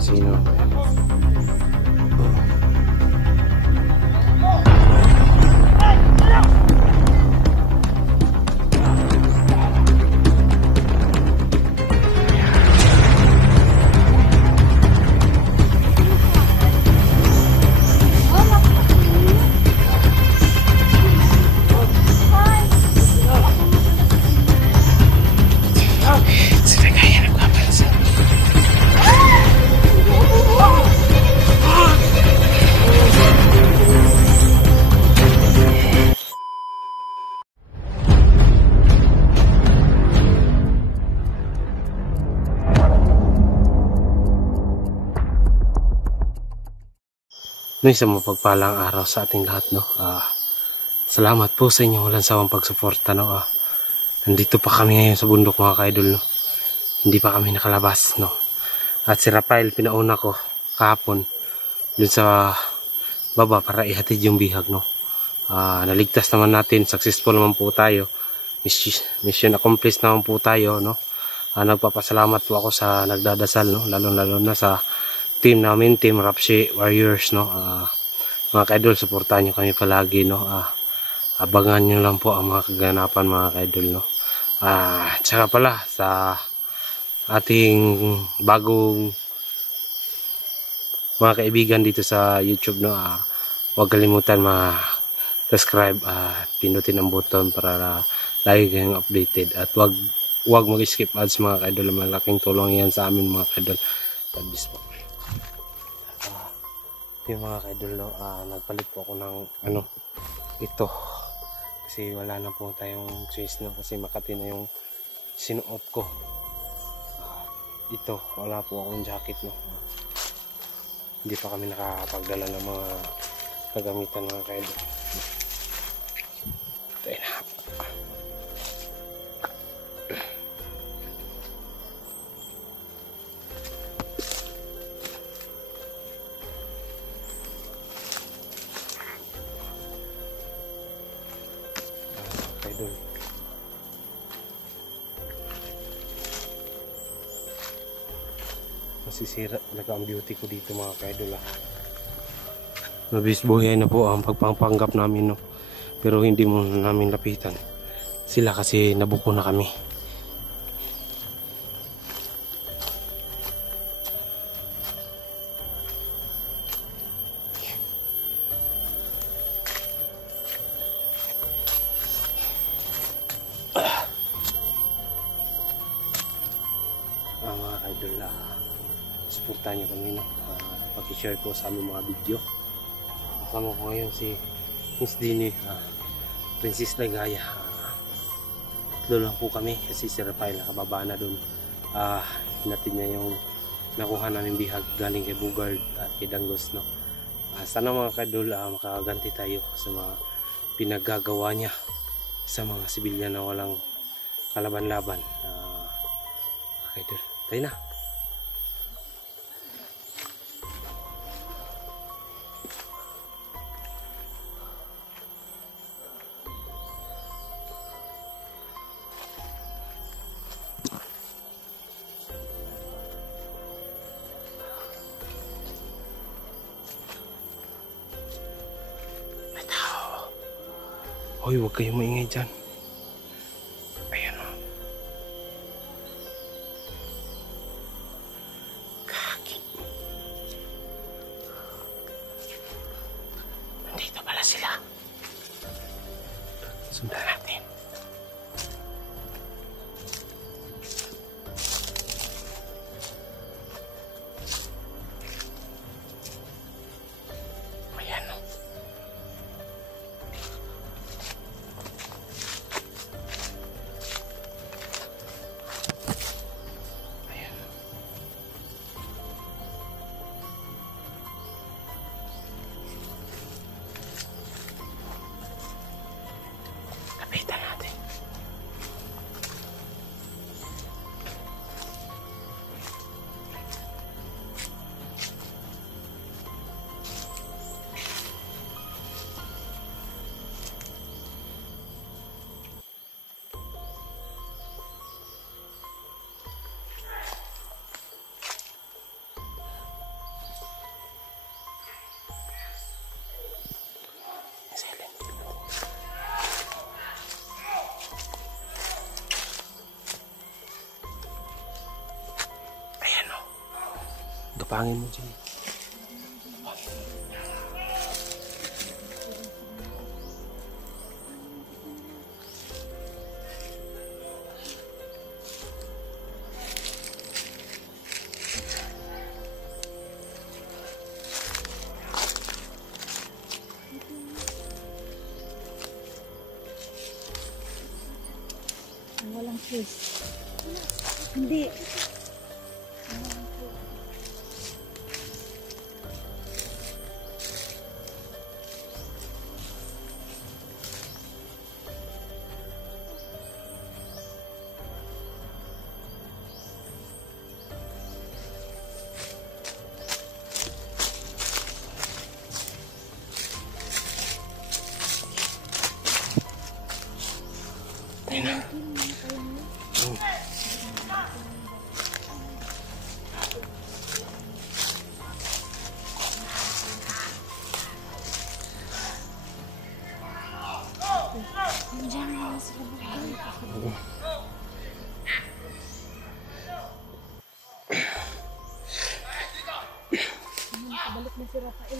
sino. No, isang mapagpalang araw sa ating lahat, no. Salamat po sa inyong walang sawang pagsuporta, no. Nandito pa kami ngayon sa bundok, mga ka-idol, no. Hindi pa kami nakalabas, no. At si Rafael pinauna ko kahapon dun sa baba para ihatid yung bihag, no. Naligtas naman natin, successful naman po tayo. Mission accomplished naman po tayo, no. Nagpapasalamat po ako sa nagdadasal, no, lalo na sa team namin, Team Rapsi Warriors, no. Mga ka-idol, suportahan nyo kami palagi, no. Abangan nyo lang po ang mga kaganapan, mga ka-idol, no. Tsaka pala sa ating bagong mga kaibigan dito sa YouTube, no, huwag kalimutan ma-subscribe at pinutin ang button para lagi kayong updated, at huwag mag-skip ads, mga ka-idol. Malaking tulong yan sa amin, mga ka-idol. Tabis po. Yung mga ka-idol, no, nagpalit po ako ng ito kasi wala na po tayong choice, no, kasi Makati na yung sinuot ko. Ito, wala po akong jacket, no. Hindi pa kami nakapagdala ng mga kagamitan, mga ka-idol. Ito na. Idol, masisira talaga ang beauty ko dito, mga ka-idol. Nabisbuhay na po ang pagpapanggap namin, no, pero hindi mo namin lapitan sila kasi nabuko na kami. Mga idol, suportahan nyo kami, no. Pag-share po sa aming mga video. Kasama ko ngayon si Miss Dini, Princess Ligaya. Tatlo lang po kami kasi si Rafael nakababa na dun. Hinatid niya yung nakuha namin bihag galing kay Bugard at kay Danggos, no. Sana, mga kadol, makaganti tayo sa mga pinaggagawa niya sa mga sibilyan na walang kalaban-laban. Idol, tayo na. Hoy, huwag kayong maingay dyan. Ayan, o. Kaki. Nandito pala sila. Sundan natin. Ayan, o. Kapitan natin. Pangin mo dyan. Walang fish. Hindi. Tayo na. Nandiyan na sa kabukay. Balik na si Rafael.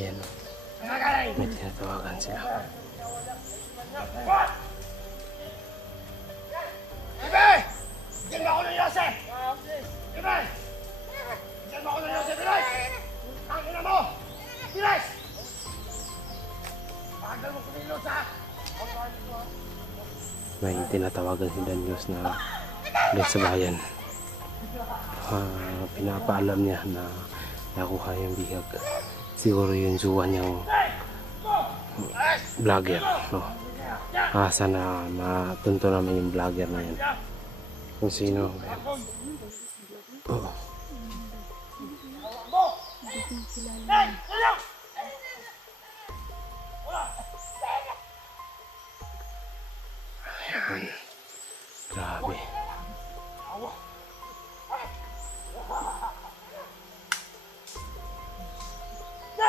Ayan o. May tinatawagan sila. Ibe! Diyan mo ako ng Yose! Ibe! Diyan mo ako ng Yose, bilis! Ang ina mo! Bilis! Pagal mo kumilos, ha? May tinatawagan si Danyos na doon sa bayan. Pinapaalam niya na nakuha yung bihag. Siguro yung jowa niyang vlogger, no? Sana matunto namin yung vlogger na yun. Kung sino. Ayan. Grabe.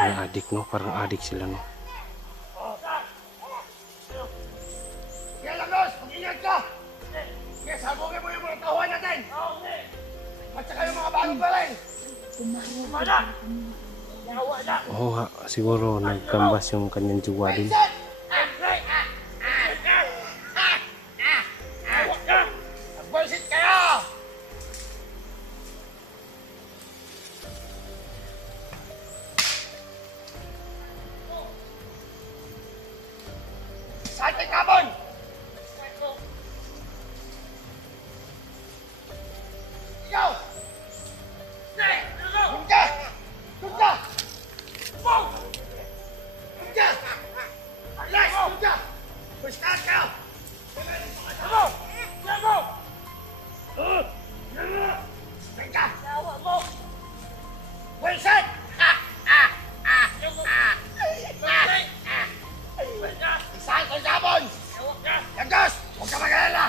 May adik, no? Parang adik sila, no? Kaya lang, Los! Mag-ingat ka! Kaya sabugin mo yung mga tahuan natin! At saka yung mga bagong pa rin! Kumana! Oo nga, siguro nagkambas yung kanyang jowa din. Nag-bullshit kayo! Saan kayo kapon? Ikaw! Doon ka! Doon ka! Doon ka! Alas! Doon ka! Pustahan kayo! Ano? Ano? Doon ka! Wilson! Saan kayo kapon? Yanggos! Huwag ka mag-alala!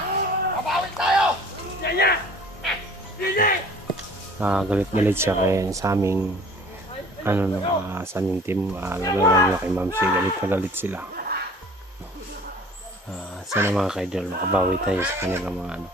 Mabawin tayo! Galit-galit siya kaya sa aming sa aming team, lalo lang kay Ma'am si galit na galit sila. Sana mga kaidol makabawi tayo sa kanilang mga ano.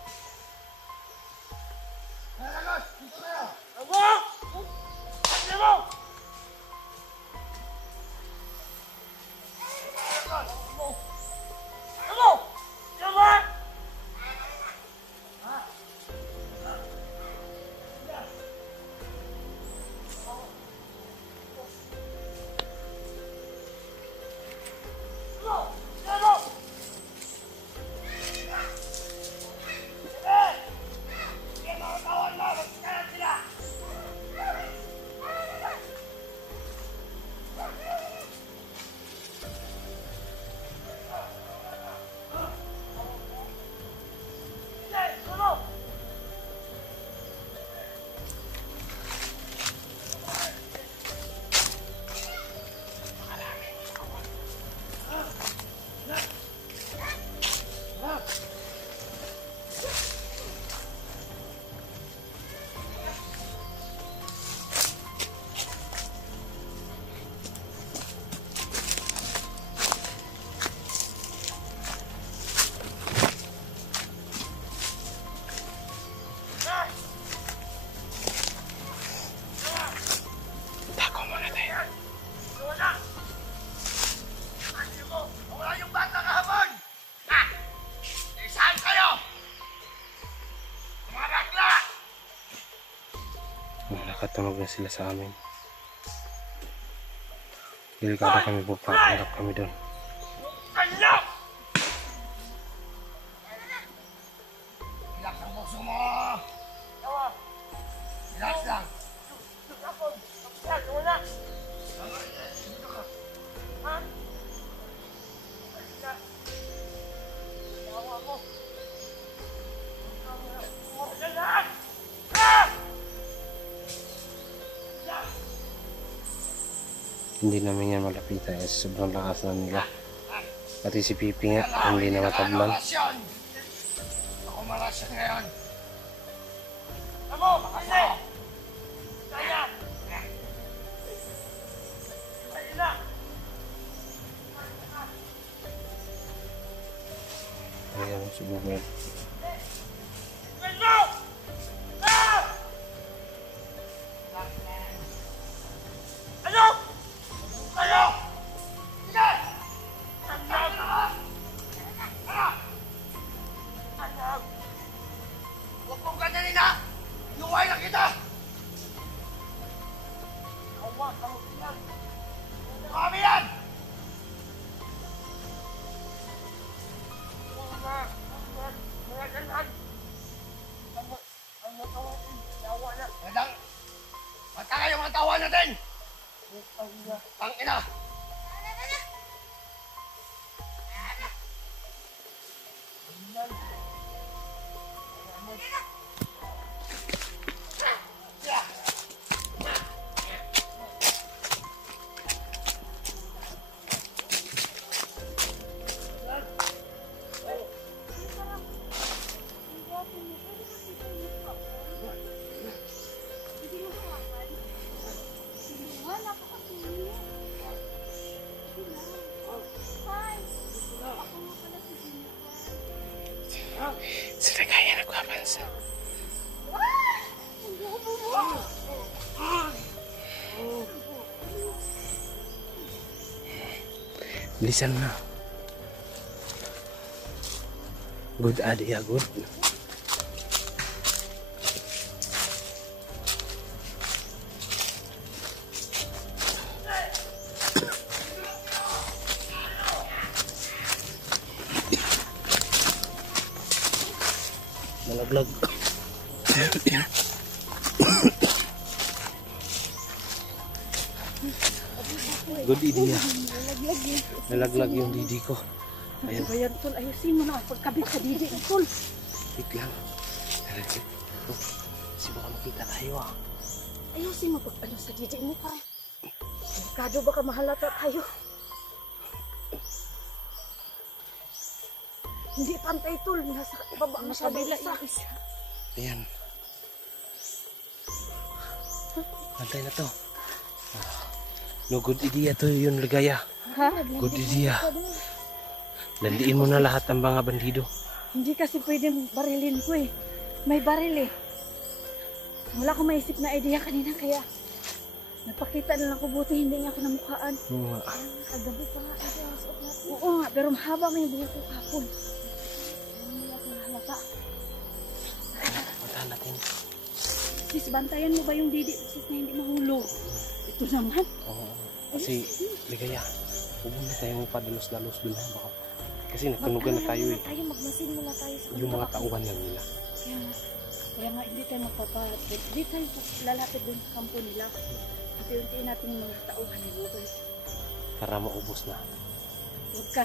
nakatunog na sila sa amin. Delikado kami po, pakirap kami doon. Relax ang puso mo! Relax lang! Hindi namin yan malapitan kasi sobrang lakas na nila. Pati si Pipi nga, hindi na matablan. Ako marasyon ngayon. Amo! Kasi! Kaya! Kaya! Ayan, subukan. Huwag mong ganyanin ha! Iuway na kita! Kami yan! Madang! Matangay yung mga tawa natin! Ang ina! Sila kaya nagpapansa. Bilisan na. Good idea, good. Malaglag. Good idea. Nalaglag yung didi ko. Ayan. Bayan tol, ayusin mo na ang pagkabit sa didi ng tol. Wait lang. Kasi baka makita tayo ah. Ayusin mo pag ano sa didi mo pa. Delikado baka mahalata tayo. Hindi pantay tol, nasa baba na sa kabila isa. Ayan. Pantay na to. No, good idea to yun, Ligaya. Ha? Good idea. Landiin mo na lahat ang mga bandido. Hindi kasi pwedeng barilin ko eh. May baril eh. Wala akong maisip na idea kanina kaya nagpakita na lang ko buti hindi niya ako namukhaan. Oo nga. Kagabi pa nga kasi ang suot natin. Oo nga, pero mahaba may buhok ko kapon. Hindi ako nahalata. Puntahan natin. Sis, bantayan mo ba yung didi sis na hindi mahulog? Ito naman. Oo. Kasi, Ligaya, huwag muna tayong padalos-dalos dun ha. Baka. Kasi natunugan na tayo eh. Magmasin muna tayo sa Yung mga tauhan lang nila. Kaya nga, hindi tayo magpapalapit. Hindi tayo lalapit dun sa kampo nila. Unti-untiin natin yung mga tauhan ni Robert. Para maubos na. Huwag ka.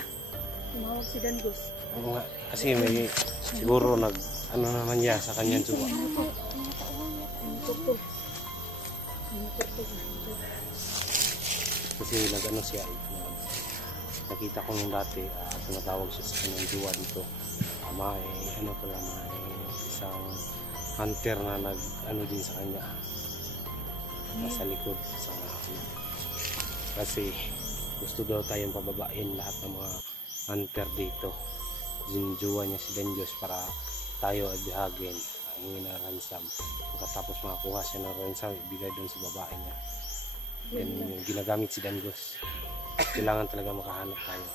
Tumawag si Dangos. Oo nga. Kasi may siguro ano naman niya sa kanyang suba. Kasi nag-ano siya eh. Nakita ko nung dati, tumatawag siya sa kanyang jowa dito. May ano pala, may isang hunter na nag-ano din sa kanya. Nasa likod. Kasi gusto daw tayong pababain lahat ng mga hunter dito. Yung jowa niya si Dangos para tayo ay bihagin. Hingin na ransom. Pagkatapos makakuha siya ng ransom, ibigay doon sa babae niya. Ganun yung ginagamit si Dangos. Kailangan talaga makahanap tayo.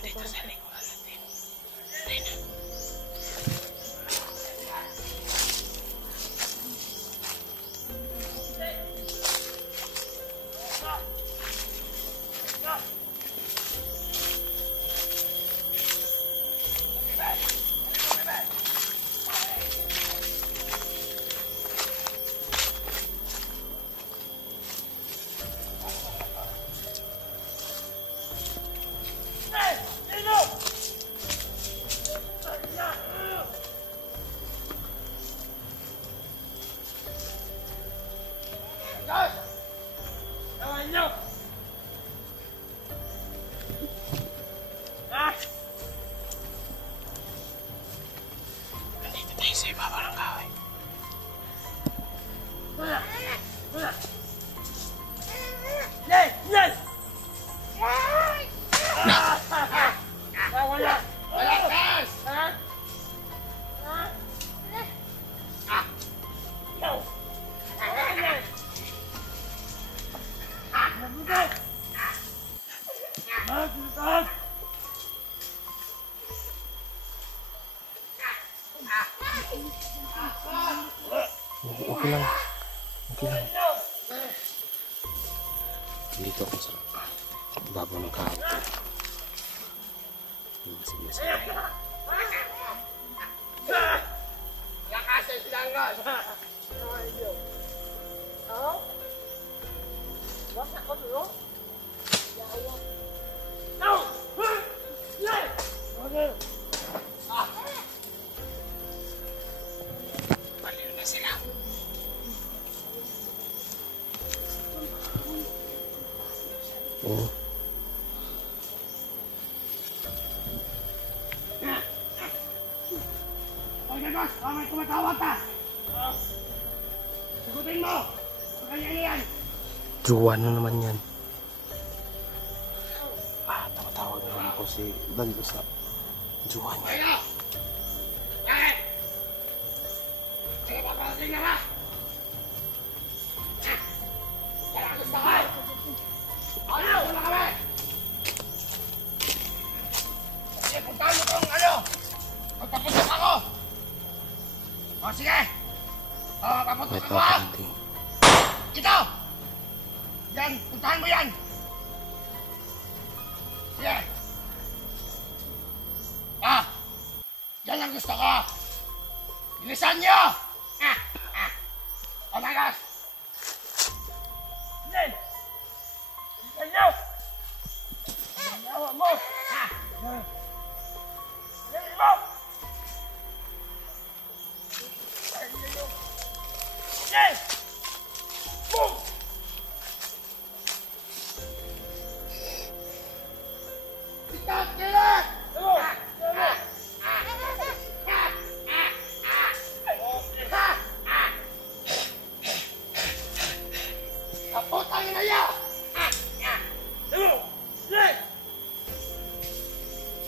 Dito sa likuran natin. Nandito tayo sa ibabaw ng kahoy. Okay lang. Okay lang. Dito ako sa ibabaw ng kahoy. Sige, sige. Baliw na sila. Oo. Pagkagos, may tumatawag ka! Sagutin mo! Kanya yan! Jowa na naman yan. Tumatawag naman ako si Bando sa jowa niya. Kaya! Bakit? Kaya paparating na ba? Kaya gusto ko! Ano? Wala kami! Sige, puntahan mo kung ano! Magpapunta ako! O sige! Papunta May ka ba? paparanting. Ito! Yan! Puntahan mo yan! Sige! Yan ang gusto ko! Bilisan niyo! Oh my gosh! Hindi! Bilisan niyo! Yawa mo! Bilisan mo! Sige! Boom! Stop! Get it! Kaputang ina niyo!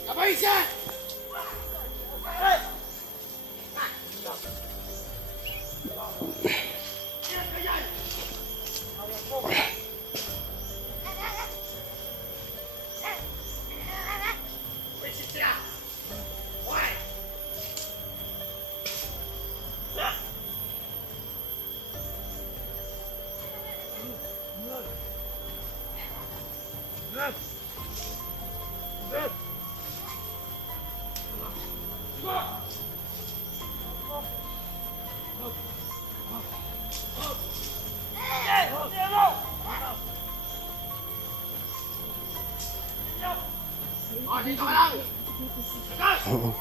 Sabay siya! Dito ka lang! Oo.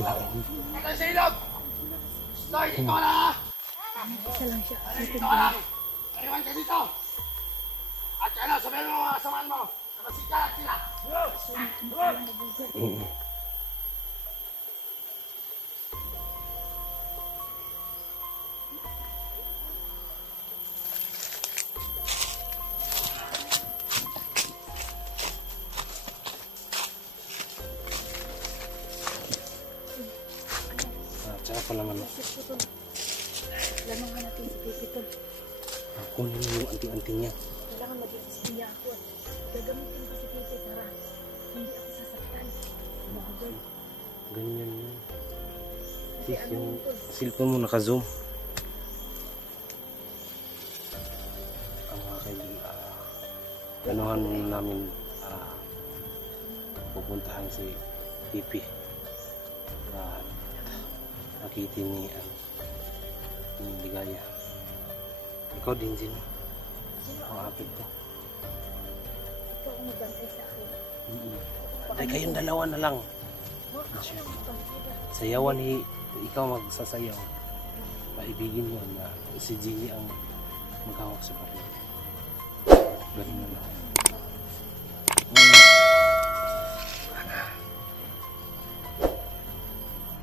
Lain. Patay sa ilog! Stoy, dito ka lang! Isa lang siya. Dito ka lang! Iwan ka dito! At ano, sabihin mo mga kasamaan mo! Napasika lang sila! Oo. Tsaka pala naman. Lamangan natin si Pipi to. Kunin mo yung anting-anting niya. Kailangan mag-iinsiya ako. Gagamitin ko si Pipi para hindi ako sasaktan. Mahagay. Ganyan yun. Kasi ano Yung yun to? cellphone mo naka-zoom. Ang mga kaibigan, anuhan namin pupuntahan si Pipi. Nakiti ni Ligaya. Ikaw din sino? Sino Ang apit ko. ikaw ang magbantay sa akin? Ay, kayong dalawa na lang. Sayawan ikaw magsasayaw. Paibigin mo na si Gigi ang maghawak sa baril.